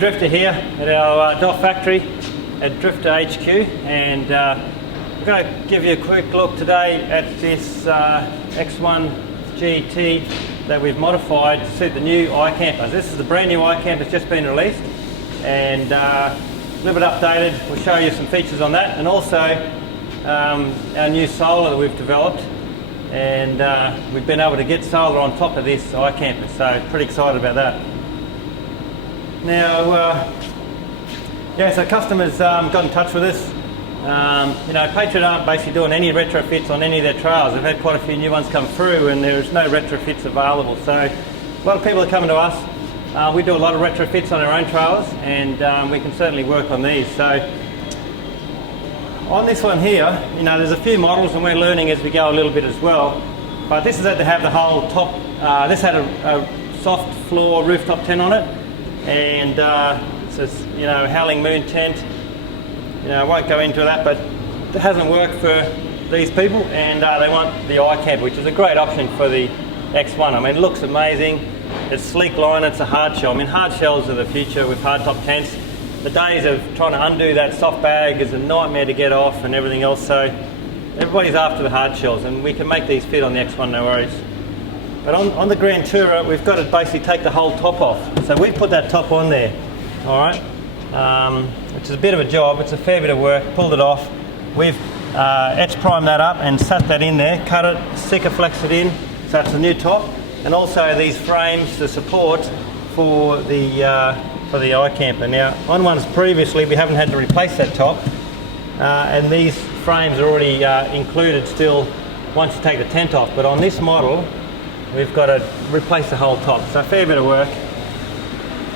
Drifta here at our DOF factory at Drifta HQ, and we're going to give you a quick look today at this X1 GT that we've modified to suit the new Ikamper. This is the brand new Ikamper that's just been released, and a little bit updated. We'll show you some features on that, and also our new solar that we've developed, and we've been able to get solar on top of this Ikamper, so pretty excited about that. Now, so customers got in touch with us. You know, Patriot aren't basically doing any retrofits on any of their trails. They've had quite a few new ones come through, and there's no retrofits available. So a lot of people are coming to us. We do a lot of retrofits on our own trailers, and we can certainly work on these. So on this one here, you know, there's a few models, and we're learning as we go a little bit as well. But this is had to have the whole top. This had a soft floor rooftop tent on it, and so it's, you know, howling moon tent. You know, I won't go into that, but it hasn't worked for these people, and they want the Ikamper, which is a great option for the X1. I mean, it looks amazing. It's sleek line. It's a hard shell. I mean, hard shells are the future with hard top tents. The days of trying to undo that soft bag is a nightmare to get off and everything else. So everybody's after the hard shells, and we can make these fit on the X1, no worries. But on the Grand Tourer, we've got to basically take the whole top off. So we put that top on there, all right, which is a bit of a job. It's a fair bit of work. Pulled it off. We've etch primed that up and sat that in there, cut it, Sikaflex it in, so that's the new top, and also these frames, the support for the Ikamper. Now, on ones previously, we haven't had to replace that top, and these frames are already included still once you take the tent off. But on this model, we've got to replace the whole top, so a fair bit of work.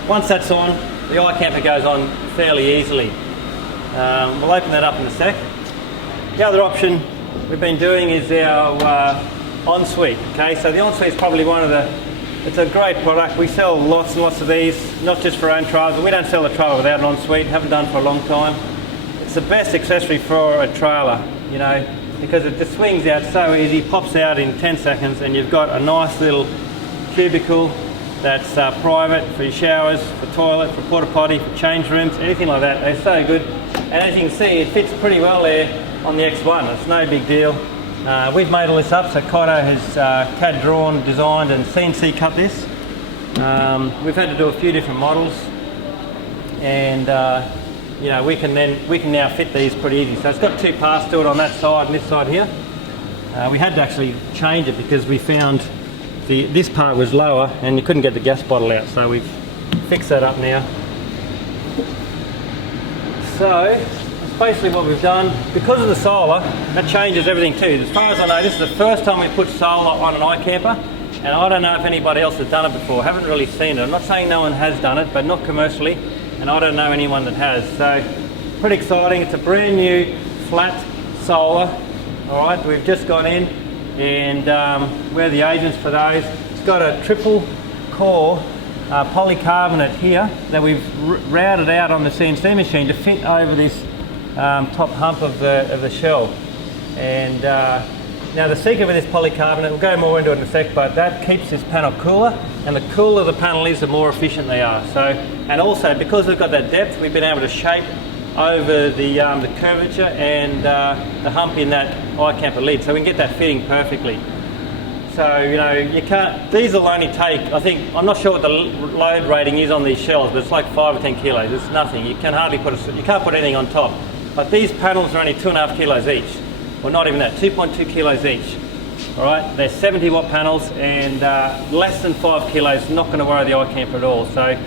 Once that's on, the Ikamper goes on fairly easily. We'll open that up in a sec. The other option we've been doing is our Ensuite. Okay, so the Ensuite is probably one of the, it's a great product. We sell lots and lots of these, not just for our own trailers, but we don't sell a trailer without an Ensuite, haven't done for a long time. It's the best accessory for a trailer, you know, because it just swings out so easy, pops out in 10 seconds, and you've got a nice little cubicle that's private for your showers, for toilet, for porta potty, for change rooms, anything like that. They're so good, and as you can see, it fits pretty well there on the X1. It's no big deal. We've made all this up, so Kaito has CAD drawn, designed, and CNC cut this. We've had to do a few different models, and you know, we can now fit these pretty easy. So it's got two parts to it on that side and this side here. We had to actually change it because we found this part was lower and you couldn't get the gas bottle out, so we've fixed that up now. So that's basically what we've done. Because of the solar, that changes everything too. As far as I know, this is the first time we put solar on an Ikamper, and I don't know if anybody else has done it before. I haven't really seen it. I'm not saying no one has done it, but not commercially, and I don't know anyone that has. So pretty exciting. It's a brand new flat solar. All right, we've just gone in, and we're the agents for those. It's got a triple core polycarbonate here that we've routed out on the CNC machine to fit over this top hump of the shell. And now the secret with this polycarbonate, we'll go more into it in a sec, but that keeps this panel cooler, and the cooler the panel is, the more efficient they are. So, and also because we've got that depth, we've been able to shape over the curvature and the hump in that Ikamper lid, so we can get that fitting perfectly. So, you know, you can't, these will only take, I think, I'm not sure what the load rating is on these shells, but it's like 5 or 10 kilos. It's nothing. You can hardly you can't put anything on top. But these panels are only 2.5 kilos each. Well, not even that, 2.2 kilos each. All right, they're 70 watt panels, and less than 5 kilos, not going to worry the Ikamper at all. So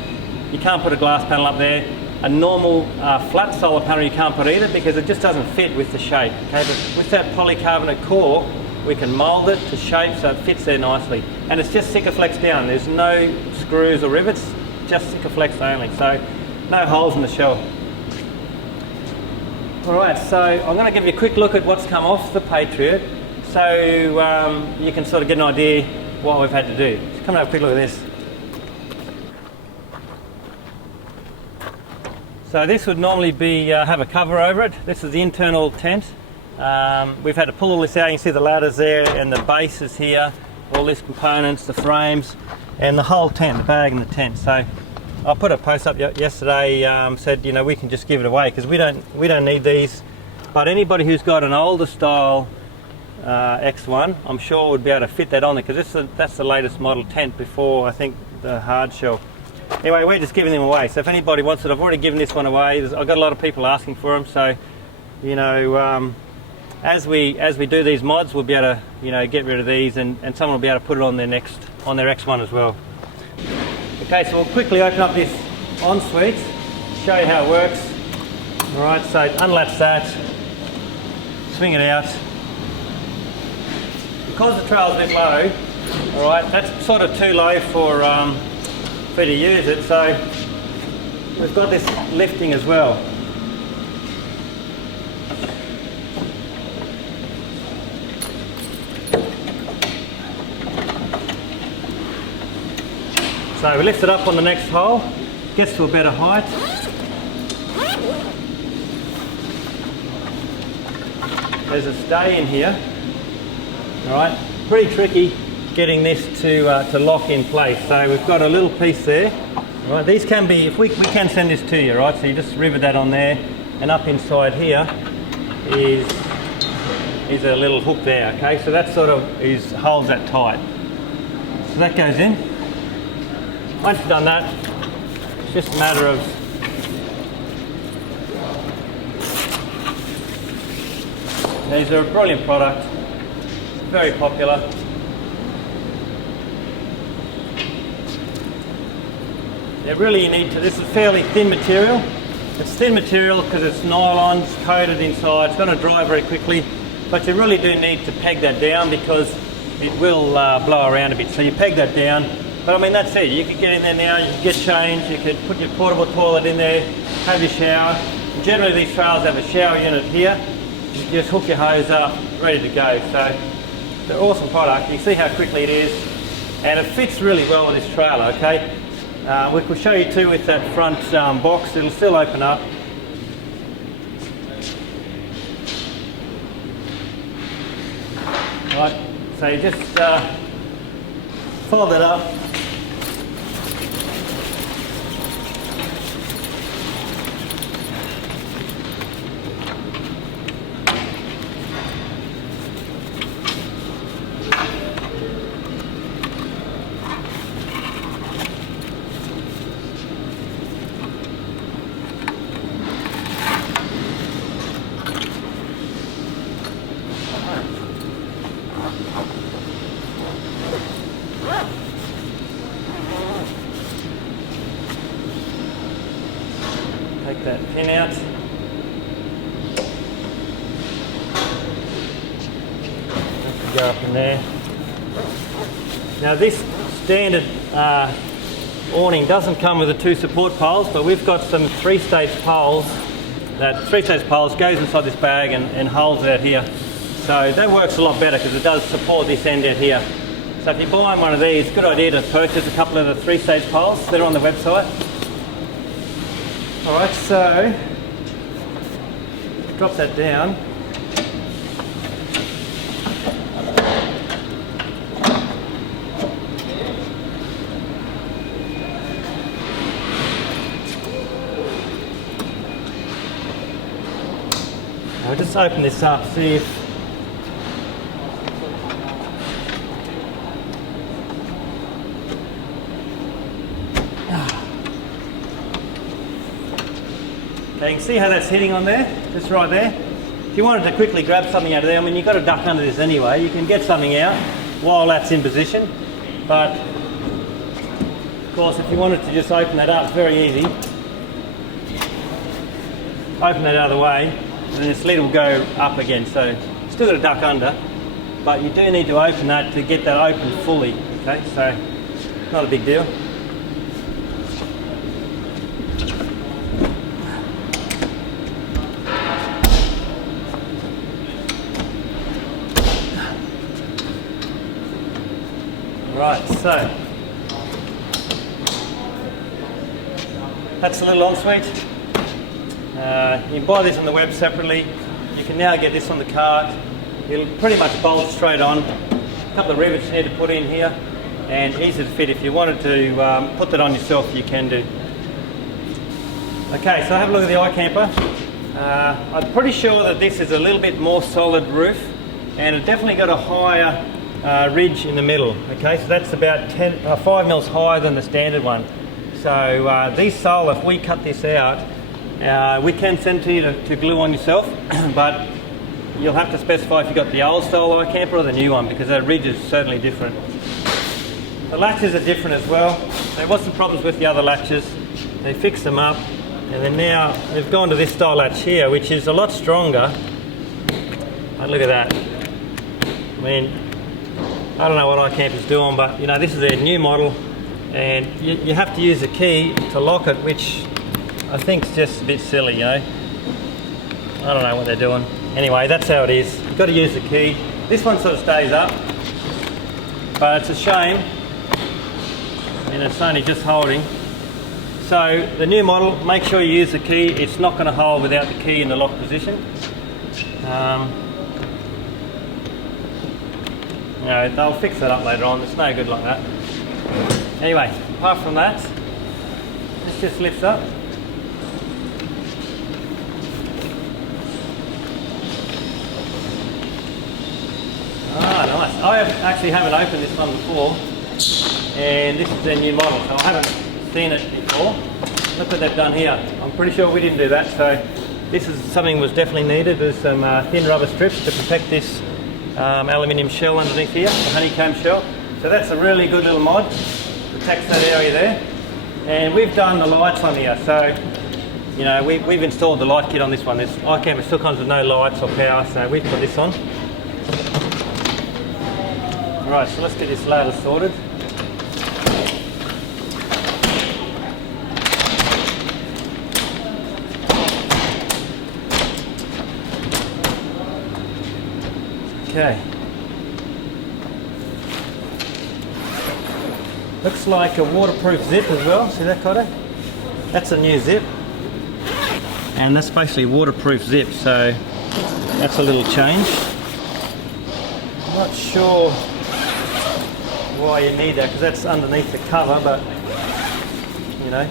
you can't put a glass panel up there. A normal flat solar panel you can't put either, because it just doesn't fit with the shape. Okay, but with that polycarbonate core, we can mould it to shape so it fits there nicely. And it's just Sikaflex down. There's no screws or rivets, just Sikaflex only. So no holes in the shell. All right, so I'm going to give you a quick look at what's come off the Patriot, so you can sort of get an idea what we've had to do. So come and have a quick look at this. So this would normally be have a cover over it. This is the internal tent. We've had to pull all this out. You can see the ladders there, and the base is here, all these components, the frames, and the whole tent, the bag and the tent. So I put a post up yesterday, said, you know, we can just give it away because we don't need these. But anybody who's got an older style X1, I'm sure would be able to fit that on there because that's the latest model tent before, I think, the hard shell. Anyway, we're just giving them away. So if anybody wants it, I've already given this one away. I've got a lot of people asking for them. So, you know, as we do these mods, we'll be able to, you know, get rid of these, and someone will be able to put it on their X1 as well. Okay, so we'll quickly open up this Ensuite, show you how it works. All right, so unlatch that, swing it out. Because the trail's a bit low, all right, that's sort of too low for you to use it, so we've got this lifting as well. So we lift it up on the next hole, gets to a better height. There's a stay in here. All right, pretty tricky getting this to lock in place. So we've got a little piece there. All right, these can be, if we can send this to you, right? So you just rivet that on there, and up inside here is a little hook there. Okay, so that sort of holds that tight. So that goes in. Once you've done that, it's just a matter of these are a brilliant product, very popular. Yeah, really you need to, this is fairly thin material. It's thin material because it's nylon, it's coated inside, it's going to dry very quickly, but you really do need to peg that down because it will blow around a bit. So you peg that down, but I mean that's it. You could get in there now, you could get changed, you could put your portable toilet in there, have your shower. Generally these trails have a shower unit here. You just hook your hose up, ready to go. So they're an awesome product. You can see how quickly it is, and it fits really well with this trailer, okay? We could show you too with that front box, it'll still open up. Right, so you just fold it up. Take that pin out. Go up in there. Now this standard awning doesn't come with the 2 support poles, but we've got some 3-stage poles. That 3-stage poles goes inside this bag and holds it out here. So that works a lot better because it does support this end out here. So if you're buying one of these, good idea to purchase a couple of the 3-stage poles. They're on the website. Alright, so drop that down. I'll just open this up, see if you can see how that's hitting on there, just right there. If you wanted to quickly grab something out of there, I mean you've got to duck under this anyway, you can get something out while that's in position, but of course if you wanted to just open that up, it's very easy. Open that out of the way, and then this lid will go up again, so you've still got to duck under, but you do need to open that to get that open fully, okay, so not a big deal. Right, so that's a little Ensuite. You can buy this on the web separately. You can now get this on the cart. It'll pretty much bolt straight on. A couple of rivets you need to put in here, and easy to fit. If you wanted to put that on yourself, you can do. Okay, so have a look at the Ikamper. I'm pretty sure that this is a little bit more solid roof, and it definitely got a higher ridge in the middle. Okay, so that's about 5 mils higher than the standard one. So these sole, if we cut this out, we can send to you to glue on yourself, but you'll have to specify if you've got the old style Ikamper or the new one, because that ridge is certainly different. The latches are different as well. There was some problems with the other latches. They fixed them up, and then now they've gone to this style latch here, which is a lot stronger. Oh, look at that. I mean, I don't know what Ikamper's doing, but you know, this is their new model, and you have to use a key to lock it, which I think is just a bit silly, you know. I don't know what they're doing. Anyway, that's how it is. You've got to use the key. This one sort of stays up, but it's a shame, and it's only just holding. So the new model, make sure you use the key. It's not going to hold without the key in the lock position. You know, they'll fix that up later on. It's no good like that. Anyway, apart from that, this just lifts up. Ah, nice. I actually haven't opened this one before, and this is their new model, so I haven't seen it before. Look what they've done here. I'm pretty sure we didn't do that, so this is something was definitely needed. There's some thin rubber strips to protect this aluminium shell underneath here, the honeycomb shell. So that's a really good little mod. Protects that area there. And we've done the lights on here, so you know, we've installed the light kit on this one. This Ikamper still comes with no lights or power, so we've put this on. Right, so let's get this ladder sorted. Okay. Looks like a waterproof zip as well. See that, Cotto? That's a new zip. And that's basically a waterproof zip, so that's a little change. I'm not sure why you need that, because that's underneath the cover, but you know.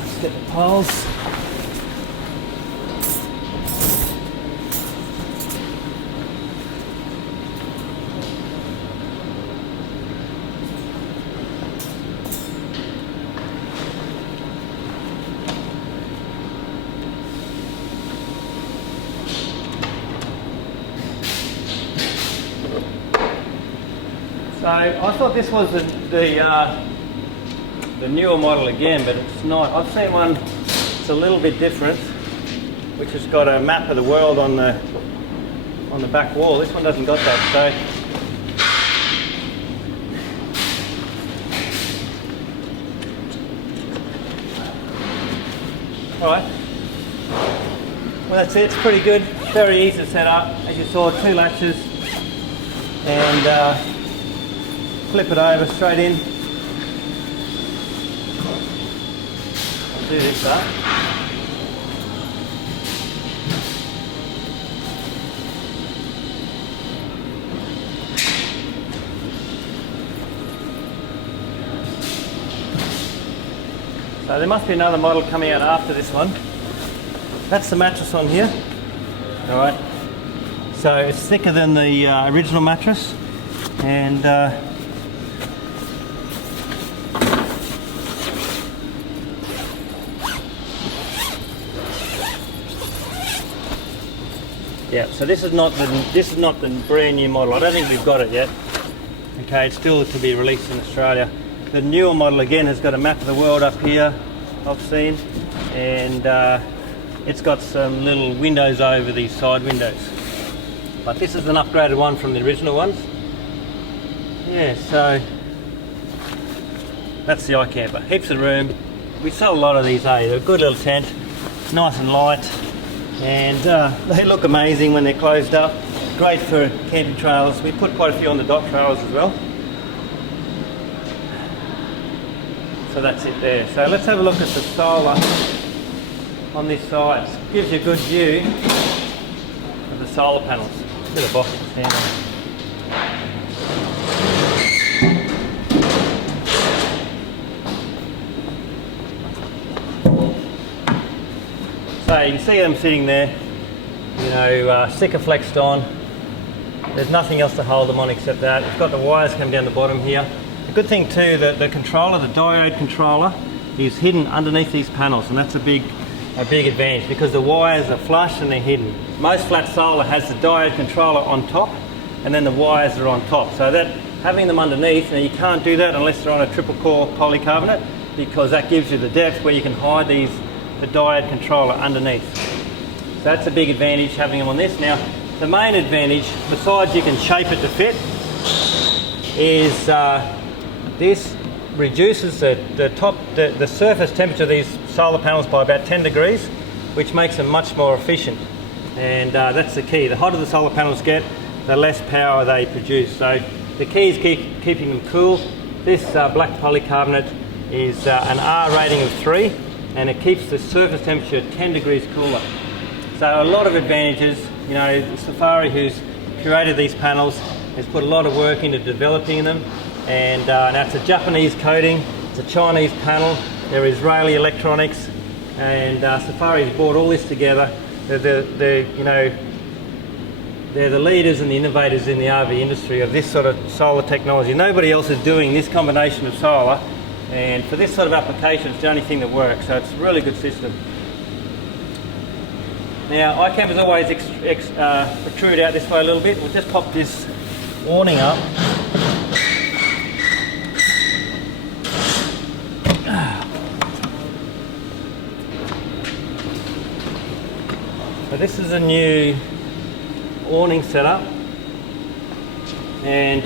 Let's get the poles. So I thought this was the newer model again, but it's not. I've seen one that's a little bit different, which has got a map of the world on the back wall. This one doesn't got that. So all right. Well, that's it. It's pretty good. Very easy to set up. As you saw, 2 latches, and flip it over straight in. I'll do this up. So there must be another model coming out after this one. That's the mattress on here. All right. So it's thicker than the original mattress, and yeah, so this is not the brand new model. I don't think we've got it yet. Okay, it's still to be released in Australia. The newer model again has got a map of the world up here, I've seen, and it's got some little windows over these side windows. But this is an upgraded one from the original ones. Yeah, so that's the Ikamper. Heaps of room. We sell a lot of these, They're a good little tent, nice and light, and they look amazing when they're closed up. Great for camping trailers. We put quite a few on the dock trailers as well. So that's it there. So let's have a look at the solar on this side. It gives you a good view of the solar panels. Bit of box to stand on. So you can see them sitting there, you know, sticker flexed on. There's nothing else to hold them on except that. It's got the wires coming down the bottom here. The good thing too, that the controller, the diode controller, is hidden underneath these panels, and that's a big advantage because the wires are flush and they're hidden. Most flat solar has the diode controller on top, and then the wires are on top. So that having them underneath, and you can't do that unless they're on a triple core polycarbonate, because that gives you the depth where you can hide the diode controller underneath. So that's a big advantage having them on this. Now, the main advantage, besides you can shape it to fit, is this reduces the surface temperature of these solar panels by about 10 degrees, which makes them much more efficient. And that's the key. The hotter the solar panels get, the less power they produce. So the key is keeping them cool. This black polycarbonate is an R rating of 3, and it keeps the surface temperature 10 degrees cooler. So a lot of advantages. You know, Safiery, who's created these panels, has put a lot of work into developing them. And now it's a Japanese coating, it's a Chinese panel, they're Israeli electronics, and Safiery's brought all this together. They're the leaders and the innovators in the RV industry of this sort of solar technology. Nobody else is doing this combination of solar, and for this sort of application it's the only thing that works, so it's a really good system. Now, Ikamper's always protrude out this way a little bit. We'll just pop this awning up. So this is a new awning setup, and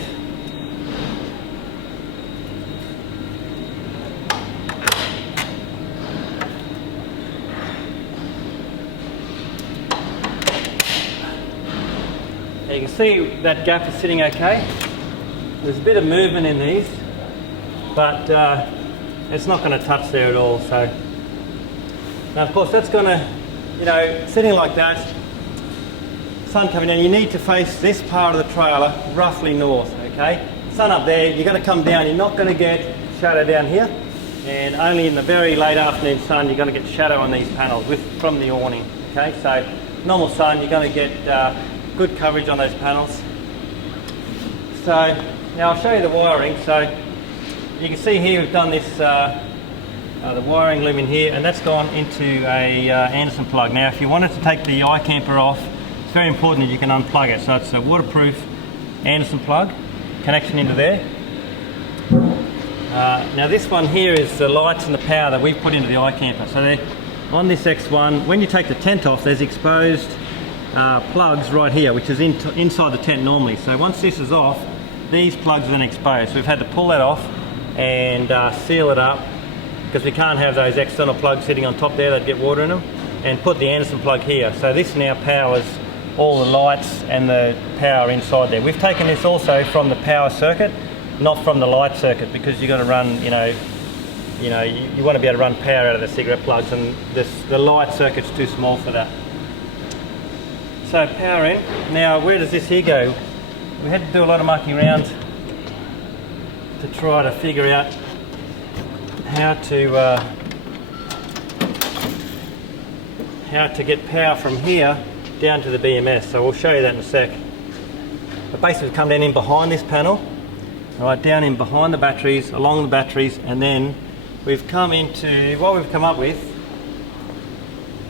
you can see that gap is sitting okay. There's a bit of movement in these, but it's not going to touch there at all. So now, of course, that's going to, you know, sitting like that, sun coming down, you need to face this part of the trailer roughly north, okay? Sun up there, you're going to come down, you're not going to get shadow down here, and only in the very late afternoon sun you're going to get shadow on these panels from the awning, okay? So normal sun, you're going to get good coverage on those panels. So now I'll show you the wiring. So you can see here we've done this, the wiring loom in here, and that's gone into a Anderson plug. Now if you wanted to take the Ikamper off, it's very important that you can unplug it. So it's a waterproof Anderson plug, connection into there. Now this one here is the lights and the power that we've put into the Ikamper. So they're on this X1. When you take the tent off, there's exposed plugs right here, which is inside the tent normally. So once this is off, these plugs are then exposed. So we've had to pull that off and seal it up, because we can't have those external plugs sitting on top there, they'd get water in them, and put the Anderson plug here. So this now powers all the lights and the power inside there. We've taken this also from the power circuit, not from the light circuit, because you've got to run, you want to be able to run power out of the cigarette plugs, and the light circuit's too small for that. So power in. Now where does this here go? We had to do a lot of mucking around to try to figure out how to get power from here down to the BMS. So we'll show you that in a sec. But basically we've come down in behind this panel, right down in behind the batteries, along the batteries, and then we've come into what we've come up with.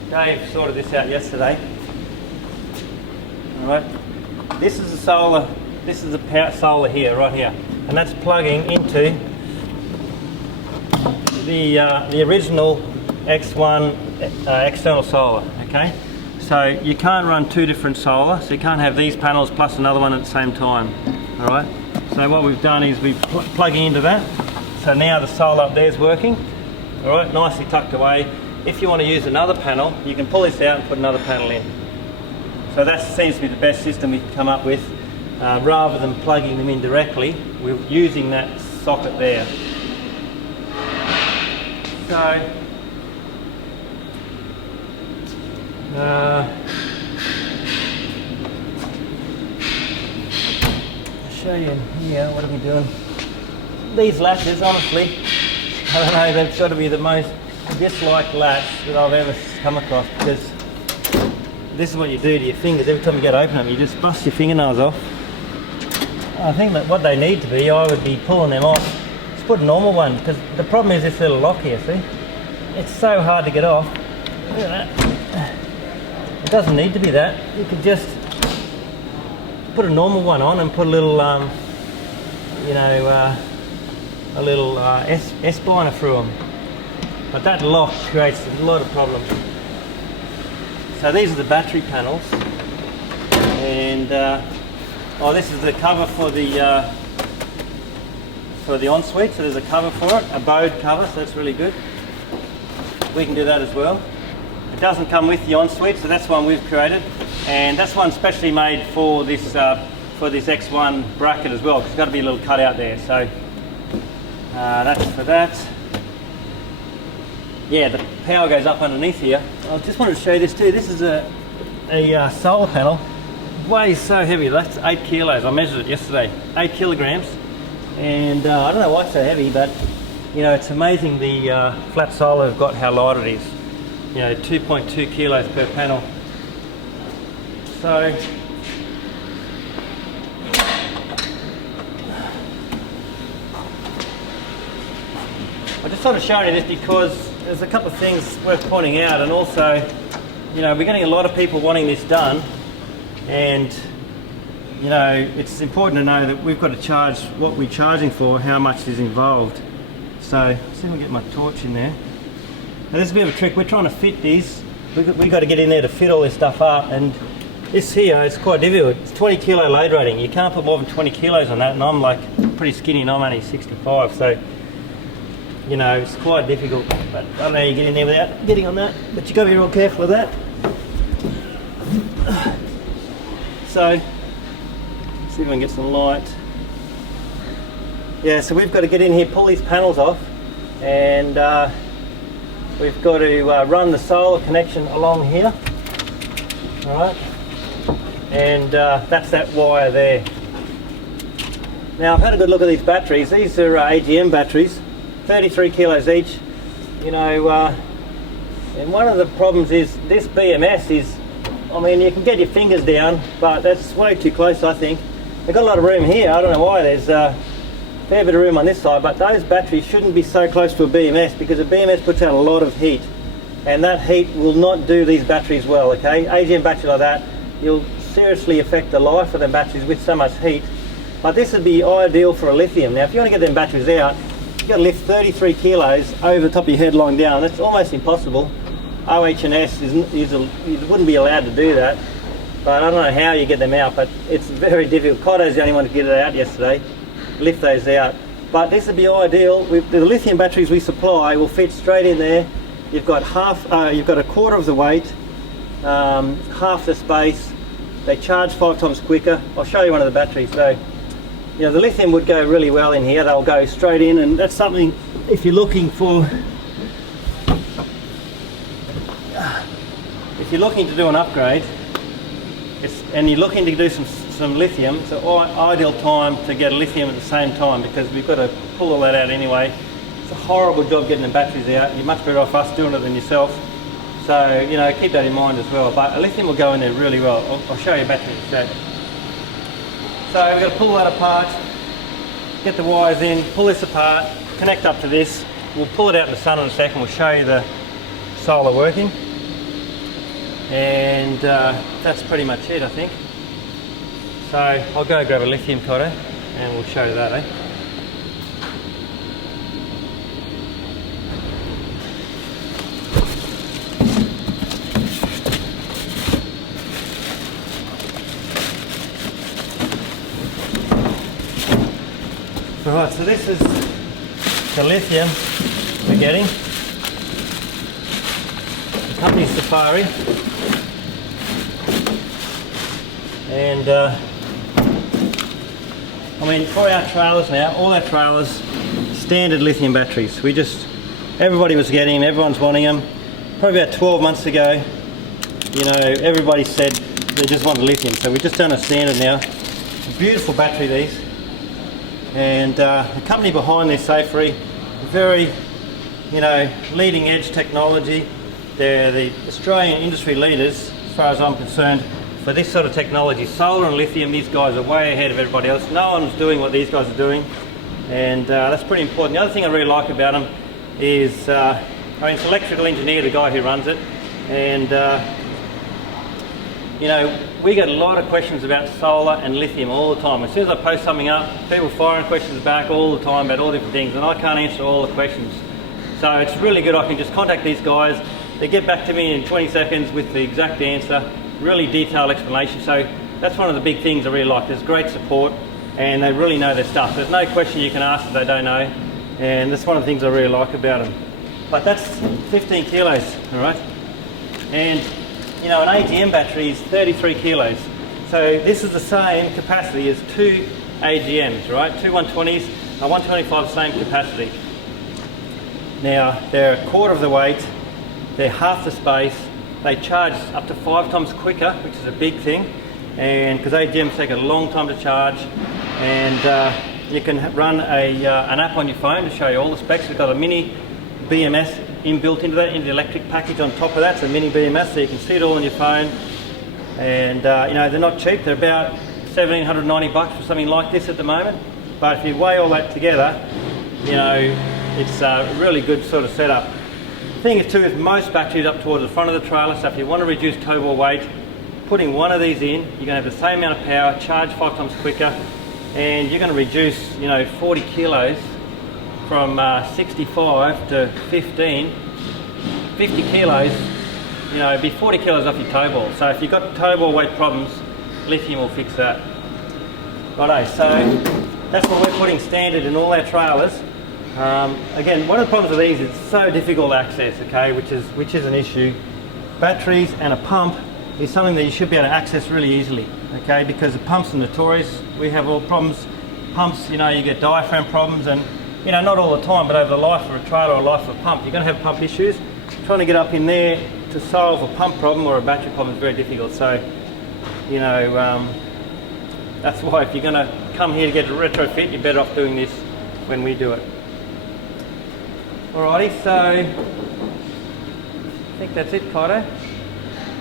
Dave sorted this out yesterday. Alright, this is the solar, this is the power solar here, right here, and that's plugging into the original X1 external solar, okay? So you can't run two different solar, so you can't have these panels plus another one at the same time, alright? So what we've done is we're plugging into that, so now the solar up there is working, alright, nicely tucked away. If you want to use another panel, you can pull this out and put another panel in. So that seems to be the best system we can come up with. Rather than plugging them in directly, we're using that socket there. So, I'll show you in here, what are we doing? These latches, honestly, I don't know, they've got to be the most dislike latch that I've ever come across, because this is what you do to your fingers every time you go to open them. You just bust your fingernails off. I think that what they need to be, I would be pulling them off. Just put a normal one, because the problem is this little lock here, see? It's so hard to get off. Look at that. It doesn't need to be that. You could just put a normal one on and put a little, you know, a little S-liner through them. But that lock creates a lot of problems. So these are the battery panels, and oh, this is the cover for the Ensuite. So there's a cover for it, a bowed cover, so that's really good. We can do that as well. It doesn't come with the Ensuite, so that's one we've created, and that's one specially made for this X1 bracket as well, because it's got to be a little cutout there. So that's for that. Yeah, the power goes up underneath here. I just wanted to show you this too. This is a solar panel. It weighs so heavy. That's 8 kilos. I measured it yesterday. 8 kilograms. And I don't know why it's so heavy, but you know, it's amazing the flat solar have got how light it is. You know, 2.2 kilos per panel. So I just sort of showing you this because there's a couple of things worth pointing out, and also, you know, we're getting a lot of people wanting this done, and you know, it's important to know that we've got to charge what we're charging for, how much is involved. So let's see if we can get my torch in there. Now this is a bit of a trick. We're trying to fit these. We've got to get in there to fit all this stuff up, and this here is quite difficult. It's 20 kilo load rating. You can't put more than 20 kilos on that, and I'm like pretty skinny and I'm only 65, so you know, it's quite difficult. But I don't know how you get in there without getting on that, but you've got to be real careful of that. So let's see if I can get some light. Yeah, so we've got to get in here, pull these panels off, and we've got to run the solar connection along here. Alright, and that's that wire there. Now I've had a good look at these batteries. These are AGM batteries, 33 kilos each. You know, and one of the problems is this BMS is, I mean, you can get your fingers down, but that's way too close, I think. They've got a lot of room here. I don't know why. There's a fair bit of room on this side, but those batteries shouldn't be so close to a BMS, because a BMS puts out a lot of heat, and that heat will not do these batteries well, okay? AGM battery like that, you'll seriously affect the life of them batteries with so much heat. But this would be ideal for a lithium. Now if you want to get them batteries out, you've got to lift 33 kilos over the top of your head lying down. That's almost impossible. OH&S wouldn't be allowed to do that, but I don't know how you get them out, but it's very difficult. Kodo's the only one to get it out yesterday, lift those out. But this would be ideal. The lithium batteries we supply will fit straight in there. You've got a quarter of the weight, half the space. They charge 5 times quicker. I'll show you one of the batteries. So, you know, the lithium would go really well in here. They'll go straight in, and that's something, if you're looking to do an upgrade, and you're looking to do some lithium, it's an ideal time to get a lithium at the same time, because we've got to pull all that out anyway. It's a horrible job getting the batteries out. You're much better off us doing it than yourself. So, you know, keep that in mind as well. But a lithium will go in there really well. I'll show you a battery in a sec. So we've got to pull that apart, get the wires in, pull this apart, connect up to this. We'll pull it out in the sun in a second. We'll show you the solar working. And that's pretty much it, I think. So I'll go grab a lithium cutter and we'll show you that, eh? Alright, so this is the lithium we're getting. The company's Safiery. And I mean, for our trailers now, all our trailers, standard lithium batteries. Everybody was getting them, everyone's wanting them. Probably about 12 months ago, you know, everybody said they just wanted lithium. So we've just done a standard now. A beautiful battery, these. And the company behind this, Safiery, very you know, leading edge technology. They're the Australian industry leaders, as far as I'm concerned, for this sort of technology. Solar and lithium, these guys are way ahead of everybody else. No one's doing what these guys are doing, and that's pretty important. The other thing I really like about them is, I mean, it's electrical engineer, the guy who runs it, and you know, we get a lot of questions about solar and lithium all the time. As soon as I post something up, people firing questions back all the time about all different things, and I can't answer all the questions. So it's really good. I can just contact these guys. They get back to me in 20 seconds with the exact answer, really detailed explanation. So that's one of the big things I really like. There's great support, and they really know their stuff. There's no question you can ask that they don't know, and that's one of the things I really like about them. But that's 15 kilos, all right? And you know, an AGM battery is 33 kilos. So this is the same capacity as two AGMs, right? Two 120s, a 125 same capacity. Now, they're a quarter of the weight, they're half the space, they charge up to 5 times quicker, which is a big thing, and because AGMs take a long time to charge, and you can run an app on your phone to show you all the specs. We've got a mini BMS inbuilt into that, in the electric package on top of that, so mini BMS, so you can see it all on your phone. And you know, they're not cheap, they're about $1,790 for something like this at the moment, but if you weigh all that together, you know, it's a really good sort of setup. The thing is too, is most batteries up towards the front of the trailer, so if you want to reduce tow ball weight, putting one of these in, you're going to have the same amount of power, charge 5 times quicker, and you're going to reduce, you know, 40 kilos from 65 to 15, 50 kilos, you know, it'd be 40 kilos off your tow ball. So if you've got tow ball weight problems, lithium will fix that. Righto, so that's what we're putting standard in all our trailers. Again, one of the problems with these is it's so difficult to access, okay, which is an issue. Batteries and a pump is something that you should be able to access really easily, okay, because the pumps are notorious. We have all problems. Pumps, you know, you get diaphragm problems, and you know, not all the time, but over the life of a trailer or life of a pump, you're going to have pump issues. Trying to get up in there to solve a pump problem or a battery problem is very difficult. So, you know, that's why if you're going to come here to get a retrofit, you're better off doing this when we do it. Alrighty, so I think that's it, Kaito.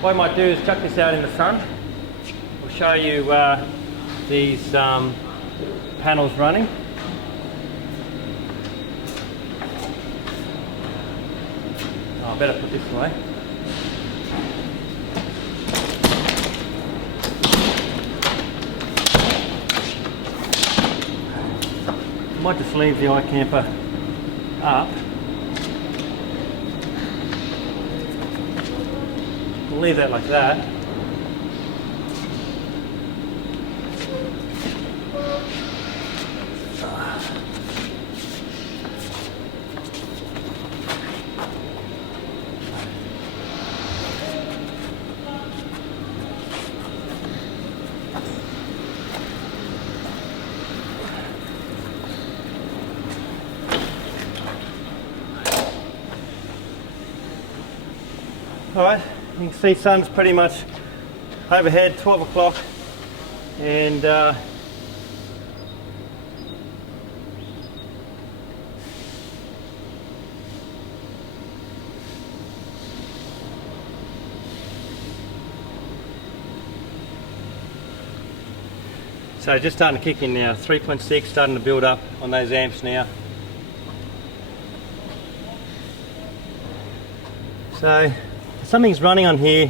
What I might do is chuck this out in the sun. We'll show you these panels running. I better put this away. I might just leave the Ikamper up. We'll leave that like that. Alright, you can see sun's pretty much overhead, 12 o'clock, and so just starting to kick in now, 3.6 starting to build up on those amps now. So something's running on here,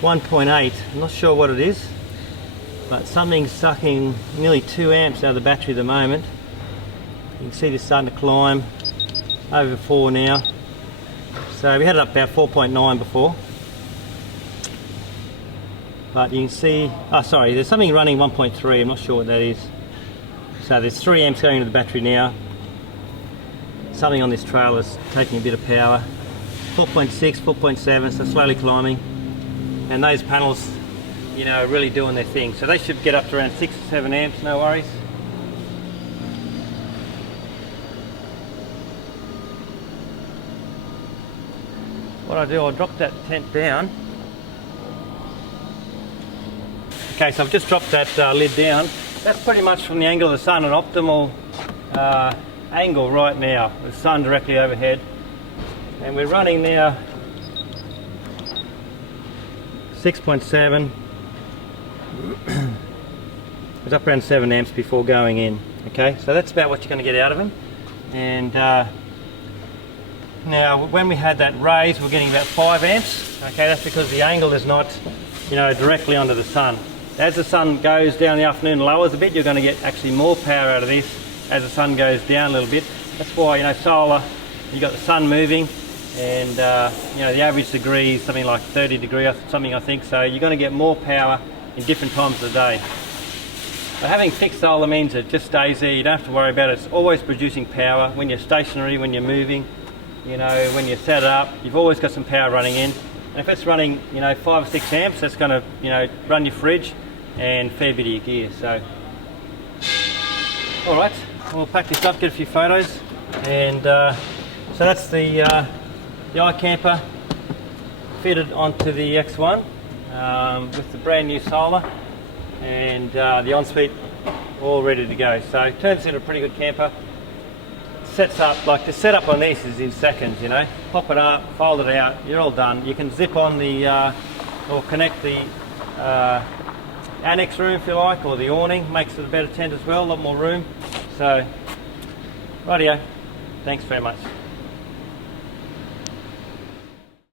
1.8, I'm not sure what it is, but something's sucking nearly 2 amps out of the battery at the moment. You can see this starting to climb over 4 now. So we had it up about 4.9 before. But you can see, oh sorry, there's something running 1.3, I'm not sure what that is. So there's 3 amps going into the battery now. Something on this trailer is taking a bit of power. 4.6, 4.7, so slowly climbing. And those panels, you know, are really doing their thing. So they should get up to around 6 or 7 amps, no worries. What I do, I'll drop that tent down. Okay, so I've just dropped that lid down. That's pretty much from the angle of the sun, an optimal angle right now. The sun directly overhead. and we're running now 6.7. It was up around 7 amps before going in. Okay, so that's about what you're going to get out of them. And now when we had that raise, we're getting about 5 amps. Okay, that's because the angle is not, you know, directly onto the sun. As the sun goes down in the afternoon and lowers a bit, you're going to get actually more power out of this as the sun goes down a little bit. That's why, you know, solar, you've got the sun moving, and you know, the average degree is something like 30 degrees, something I think, so you're going to get more power in different times of the day. But having fixed solar means it just stays there, you don't have to worry about it. It's always producing power when you're stationary, when you're moving, you know, when you set it up, you've always got some power running in. And if it's running, you know, 5 or 6 amps, that's going to, you know, run your fridge and a fair bit of your gear. So, all right, we'll pack this up, get a few photos, and so that's the Ikamper fitted onto the X1 with the brand new solar and the Ensuite all ready to go. So it turns into a pretty good camper. Sets up, like the setup on these is in seconds, you know. Pop it up, fold it out, you're all done. You can zip on the, or connect the annex room if you like, or the awning, makes it a better tent as well, a lot more room. So, rightio, thanks very much.